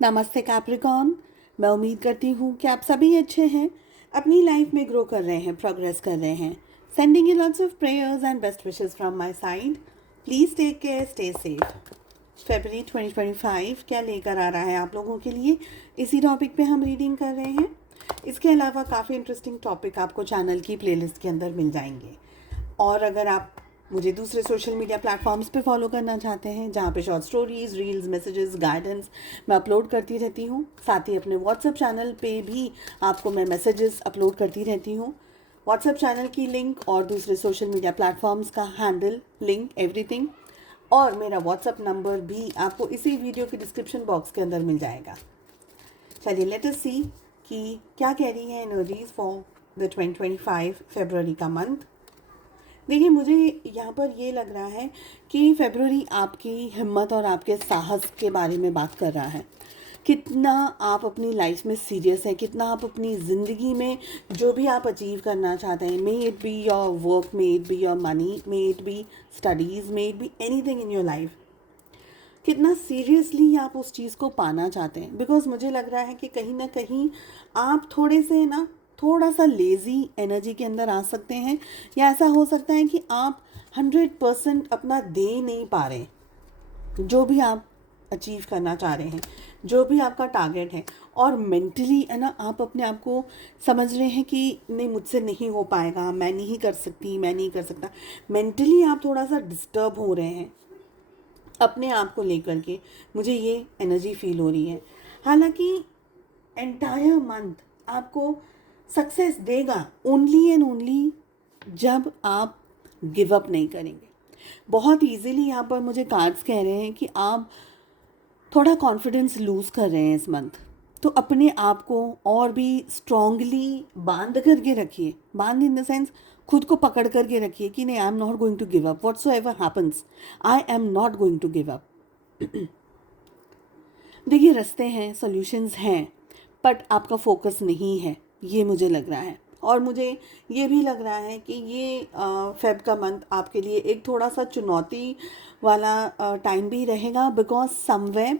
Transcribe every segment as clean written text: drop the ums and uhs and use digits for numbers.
नमस्ते कैप्रिकॉर्न। मैं उम्मीद करती हूँ कि आप सभी अच्छे हैं, अपनी लाइफ में ग्रो कर रहे हैं, प्रोग्रेस कर रहे हैं। Sending you lots of prayers and best wishes from my side. Please take care, stay safe. फरवरी 2025 क्या लेकर आ रहा है आप लोगों के लिए, इसी टॉपिक पे हम रीडिंग कर रहे हैं। इसके अलावा काफ़ी इंटरेस्टिंग टॉपिक आपको चैनल की प्लेलिस्ट के अंदर मिल जाएंगे। और अगर आप मुझे दूसरे सोशल मीडिया प्लेटफॉर्म्स पे फॉलो करना चाहते हैं, जहाँ पे short stories, reels, messages, guidance मैं अपलोड करती रहती हूँ, साथ ही अपने व्हाट्सएप चैनल पे भी आपको मैं मैसेजेस अपलोड करती रहती हूँ। व्हाट्सएप चैनल की लिंक और दूसरे सोशल मीडिया प्लेटफॉर्म्स का हैंडल, लिंक, एवरीथिंग, और मेरा व्हाट्सएप नंबर भी आपको इसी वीडियो के डिस्क्रिप्शन बॉक्स के अंदर मिल जाएगा। चलिए लेट अस सी कि क्या कह रही है एनर्जीज फॉर द 2025 फरवरी का मंथ। देखिए, मुझे यहाँ पर ये लग रहा है कि फरवरी आपकी हिम्मत और आपके साहस के बारे में बात कर रहा है। कितना आप अपनी लाइफ में सीरियस हैं, कितना आप अपनी ज़िंदगी में जो भी आप अचीव करना चाहते हैं, may it be your work, may it be your money, may it be studies, may it be anything in your life, कितना सीरियसली आप उस चीज़ को पाना चाहते हैं। बिकॉज मुझे लग रहा है कि कहीं ना कहीं आप थोड़ा सा लेज़ी एनर्जी के अंदर आ सकते हैं, या ऐसा हो सकता है कि आप 100% अपना दे नहीं पा रहे जो भी आप अचीव करना चाह रहे हैं, जो भी आपका टारगेट है। और मेंटली है ना, आप अपने आप को समझ रहे हैं कि नहीं, मुझसे नहीं हो पाएगा, मैं नहीं कर सकती, मैं नहीं कर सकता। मेंटली आप थोड़ा सा डिस्टर्ब हो रहे हैं अपने आप को लेकर के, मुझे ये एनर्जी फील हो रही है। हालांकि एंटायर मंथ आपको सक्सेस देगा ओनली एंड ओनली जब आप गिव अप नहीं करेंगे। बहुत इजीली यहाँ पर मुझे कार्ड्स कह रहे हैं कि आप थोड़ा कॉन्फिडेंस लूज़ कर रहे हैं इस मंथ। तो अपने आप को और भी स्ट्रांगली बांध करके रखिए। बांध इन द सेंस, खुद को पकड़ करके रखिए कि नहीं, I am not going to give up, whatsoever happens, I am not going to give up. देखिए, रास्ते हैं, सॉल्यूशंस हैं, बट आपका फोकस नहीं है, ये मुझे लग रहा है। और मुझे ये भी लग रहा है कि ये फेब का मंथ आपके लिए एक थोड़ा सा चुनौती वाला टाइम भी रहेगा। बिकॉज समवेयर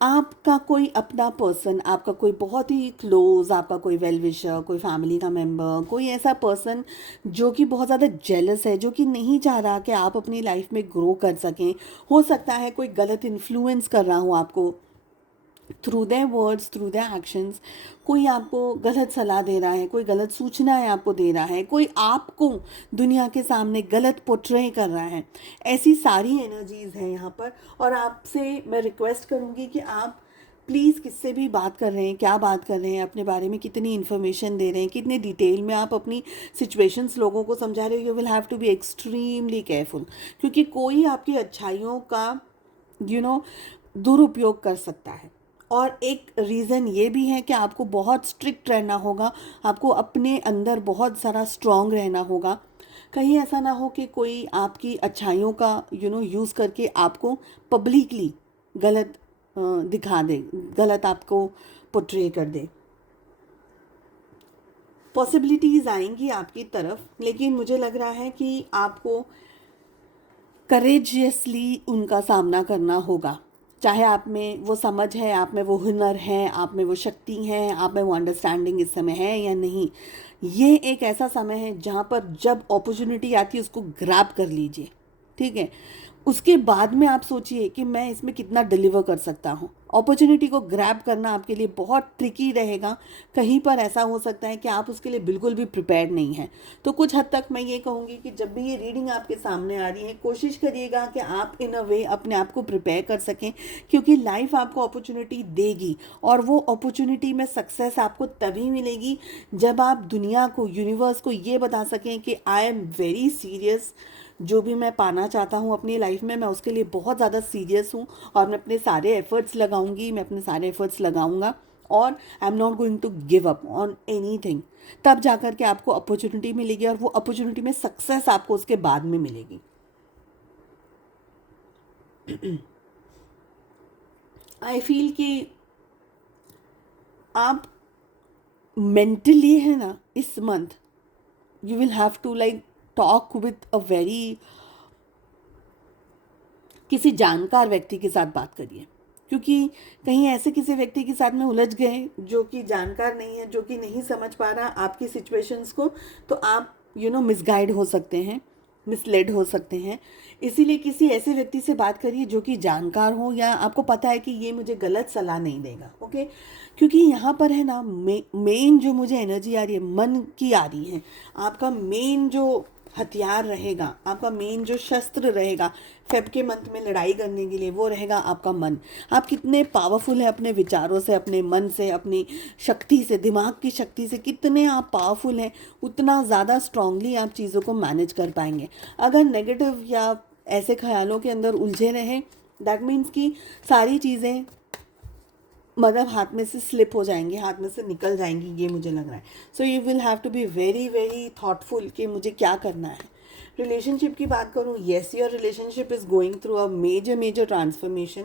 आपका कोई अपना पर्सन, आपका कोई बहुत ही क्लोज, आपका कोई वेल विशर, कोई फैमिली का मेंबर, कोई ऐसा पर्सन जो कि बहुत ज़्यादा जेलस है, जो कि नहीं चाह रहा कि आप अपनी लाइफ में ग्रो कर सकें। हो सकता है कोई गलत इन्फ्लुएंस कर रहा हो आपको, through their words, through their actions. कोई आपको गलत सलाह दे रहा है, कोई गलत सूचनाएं आपको दे रहा है, कोई आपको दुनिया के सामने गलत पोर्ट्रे कर रहा है। ऐसी सारी एनर्जीज हैं यहाँ पर। और आपसे मैं रिक्वेस्ट करूँगी कि आप प्लीज़ किससे भी बात कर रहे हैं, क्या बात कर रहे हैं, अपने बारे में कितनी इन्फॉर्मेशन दे रहे हैं, कितने डिटेल में आप अपनी सिचुएशंस लोगों को समझा रहे हो, you will have to be extremely careful. क्योंकि कोई आपकी अच्छाइयों का दुरुपयोग कर सकता है। और एक रीज़न ये भी है कि आपको बहुत स्ट्रिक्ट रहना होगा, आपको अपने अंदर बहुत सारा स्ट्रॉन्ग रहना होगा। कहीं ऐसा ना हो कि कोई आपकी अच्छाइयों का यूज़ करके आपको पब्लिकली गलत दिखा दे, गलत आपको पोर्ट्रे कर दे। पॉसिबिलिटीज़ आएंगी आपकी तरफ, लेकिन मुझे लग रहा है कि आपको करेजियसली उनका सामना करना होगा। चाहे आप में वो समझ है, आप में वो हुनर है, आप में वो शक्ति है, आप में वो अंडरस्टैंडिंग इस समय है या नहीं। ये एक ऐसा समय है जहाँ पर जब अपॉर्चुनिटी आती है उसको ग्रैब कर लीजिए, ठीक है। उसके बाद में आप सोचिए कि मैं इसमें कितना डिलीवर कर सकता हूँ। अपॉर्चुनिटी को ग्रैब करना आपके लिए बहुत ट्रिकी रहेगा। कहीं पर ऐसा हो सकता है कि आप उसके लिए बिल्कुल भी प्रिपेयर्ड नहीं हैं। तो कुछ हद तक मैं ये कहूँगी कि जब भी ये रीडिंग आपके सामने आ रही है, कोशिश करिएगा कि आप इन अ वे अपने आप को प्रिपेयर कर सकें। क्योंकि लाइफ आपको अपॉर्चुनिटी देगी, और वो अपॉर्चुनिटी में सक्सेस आपको तभी मिलेगी जब आप दुनिया को, यूनिवर्स को ये बता सकें कि आई एम वेरी सीरियस। जो भी मैं पाना चाहता हूँ अपनी लाइफ में, मैं उसके लिए बहुत ज़्यादा सीरियस हूँ, और मैं अपने सारे एफर्ट्स लगाऊंगी, मैं अपने सारे एफर्ट्स लगाऊंगा, और I am not going to give up on anything. तब जाकर के आपको अपॉर्चुनिटी मिलेगी, और वो अपॉर्चुनिटी में सक्सेस आपको उसके बाद में मिलेगी। आई फील कि आप मेंटली है ना, इस month you will have to like talk with a very, किसी जानकार व्यक्ति के साथ बात करिए। क्योंकि कहीं ऐसे किसी व्यक्ति के साथ में उलझ गए जो कि जानकार नहीं है, जो कि नहीं समझ पा रहा आपकी सिचुएशंस को, तो आप मिसगाइड हो सकते हैं, मिसलेड हो सकते हैं। इसीलिए किसी ऐसे व्यक्ति से बात करिए जो कि जानकार हो, या आपको पता है कि ये मुझे गलत सलाह नहीं देगा। ओके, क्योंकि यहाँ पर है ना, मेन जो मुझे एनर्जी आ रही है मन की आ रही है। आपका मेन जो हथियार रहेगा, आपका मेन जो शस्त्र रहेगा फेब के मंथ में लड़ाई करने के लिए, वो रहेगा आपका मन। आप कितने पावरफुल हैं अपने विचारों से, अपने मन से, अपनी शक्ति से, दिमाग की शक्ति से कितने आप पावरफुल हैं, उतना ज़्यादा स्ट्रांगली आप चीज़ों को मैनेज कर पाएंगे। अगर नेगेटिव या ऐसे ख्यालों के अंदर उलझे रहें, दैट मीन्स कि सारी चीज़ें मतलब हाथ में से स्लिप हो जाएंगी, हाथ में से निकल जाएंगी, ये मुझे लग रहा है। So you will have to be very very thoughtful कि मुझे क्या करना है। रिलेशनशिप की बात करूँ, yes your relationship is going through a major transformation.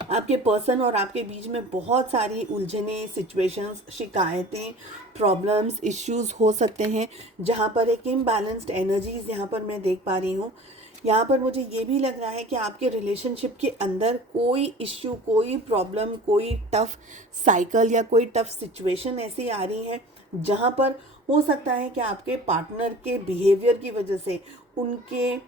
आपके पर्सन और आपके बीच में बहुत सारी उलझने, सिचुएशंस, शिकायतें, प्रॉब्लम्स, इश्यूज हो सकते हैं, जहाँ पर एक इम्बैलेंस्ड एनर्जीज यहाँ पर मैं देख पा रही हूँ। यहाँ पर मुझे ये भी लग रहा है कि आपके रिलेशनशिप के अंदर कोई इश्यू, कोई प्रॉब्लम, कोई टफ साइकिल या कोई टफ सिचुएशन ऐसी आ रही है जहाँ पर हो सकता है कि आपके पार्टनर के बिहेवियर की वजह से, उनके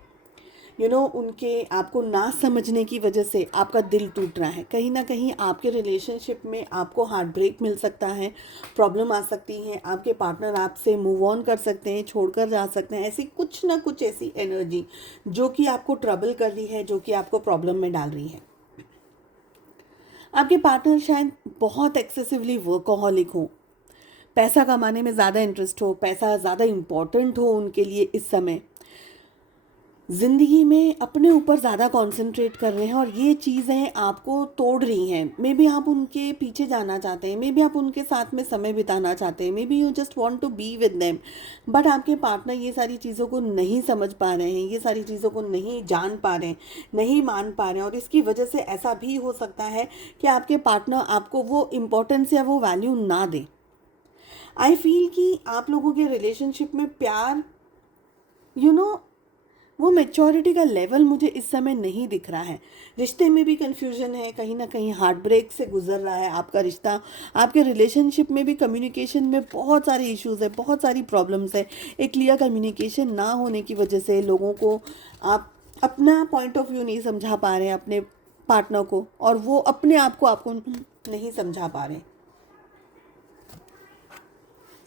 उनके आपको ना समझने की वजह से आपका दिल टूट रहा है। कहीं ना कहीं आपके रिलेशनशिप में आपको हार्ट ब्रेक मिल सकता है, प्रॉब्लम आ सकती है, आपके पार्टनर आपसे मूव ऑन कर सकते हैं, छोड़कर जा सकते हैं। ऐसी कुछ ना कुछ ऐसी एनर्जी जो कि आपको ट्रबल कर रही है, जो कि आपको प्रॉब्लम में डाल रही है। आपके पार्टनर शायद बहुत एक्सेसिवली वर्कहॉलिक हो, पैसा कमाने में ज़्यादा इंटरेस्ट हो, पैसा ज़्यादा इम्पॉर्टेंट हो उनके लिए इस समय, ज़िंदगी में अपने ऊपर ज़्यादा कंसंट्रेट कर रहे हैं और ये चीज़ें आपको तोड़ रही हैं। मे बी आप उनके पीछे जाना चाहते हैं, मे बी आप उनके साथ में समय बिताना चाहते हैं, maybe you just want to be with them, but आपके पार्टनर ये सारी चीज़ों को नहीं समझ पा रहे हैं, ये सारी चीज़ों को नहीं जान पा रहे हैं, नहीं मान पा रहे हैं। और इसकी वजह से ऐसा भी हो सकता है कि आपके पार्टनर आपको वो इम्पोर्टेंस या वो वैल्यू ना दे। आई फील कि आप लोगों के रिलेशनशिप में प्यार, वो मैच्योरिटी का लेवल मुझे इस समय नहीं दिख रहा है। रिश्ते में भी कन्फ्यूजन है, कहीं ना कहीं हार्ट ब्रेक से गुजर रहा है आपका रिश्ता। आपके रिलेशनशिप में भी कम्युनिकेशन में बहुत सारे इश्यूज है, बहुत सारी प्रॉब्लम्स है। एक क्लियर कम्युनिकेशन ना होने की वजह से लोगों को आप अपना पॉइंट ऑफ व्यू नहीं समझा पा रहे हैं अपने पार्टनर को, और वो अपने आप को आपको नहीं समझा पा रहे।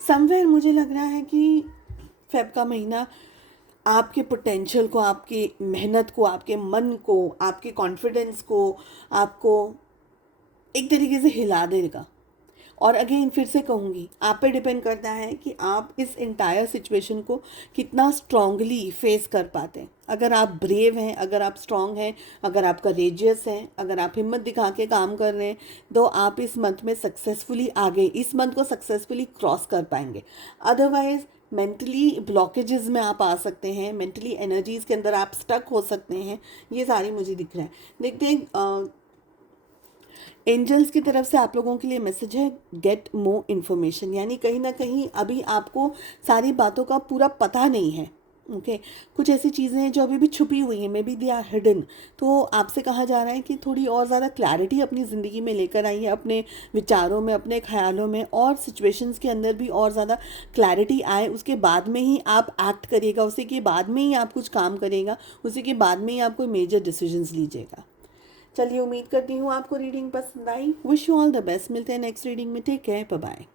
समवेयर मुझे लग रहा है कि फेब का महीना आपके पोटेंशियल को, आपकी मेहनत को, आपके मन को, आपके कॉन्फिडेंस को, आपको एक तरीके से हिला देगा। और अगेन फिर से कहूँगी, आप पे डिपेंड करता है कि आप इस इंटायर सिचुएशन को कितना स्ट्रांगली फेस कर पाते हैं। अगर आप ब्रेव हैं, अगर आप स्ट्रांग हैं, अगर आप करेजियस हैं, अगर आप हिम्मत दिखा के काम कर रहे हैं, तो आप इस मंथ में सक्सेसफुली आगे, इस मंथ को सक्सेसफुली क्रॉस कर पाएंगे। अदरवाइज मेंटली ब्लॉकेजेस में आप आ सकते हैं, मेंटली एनर्जीज के अंदर आप स्टक हो सकते हैं। ये सारी मुझे दिख रहा है। देखते हैं, एंजल्स की तरफ से आप लोगों के लिए मैसेज है, गेट मोर इन्फॉर्मेशन। यानी कहीं ना कहीं अभी आपको सारी बातों का पूरा पता नहीं है। ओके, कुछ ऐसी चीज़ें हैं जो अभी भी छुपी हुई हैं, maybe they are hidden. तो आपसे कहा जा रहा है कि थोड़ी और ज़्यादा क्लैरिटी अपनी ज़िंदगी में लेकर आइए, अपने विचारों में, अपने ख्यालों में, और सिचुएशंस के अंदर भी और ज़्यादा क्लैरिटी आए। उसके बाद में ही आप एक्ट करिएगा, उसी के बाद में ही आप कुछ काम करिएगा, उसी के बाद में ही आप कोई मेजर डिसीजंस लीजिएगा। चलिए, उम्मीद करती हूँ आपको रीडिंग पसंद आई। Wish you all the best. मिलते हैं नेक्स्ट रीडिंग में। Take care, bye bye.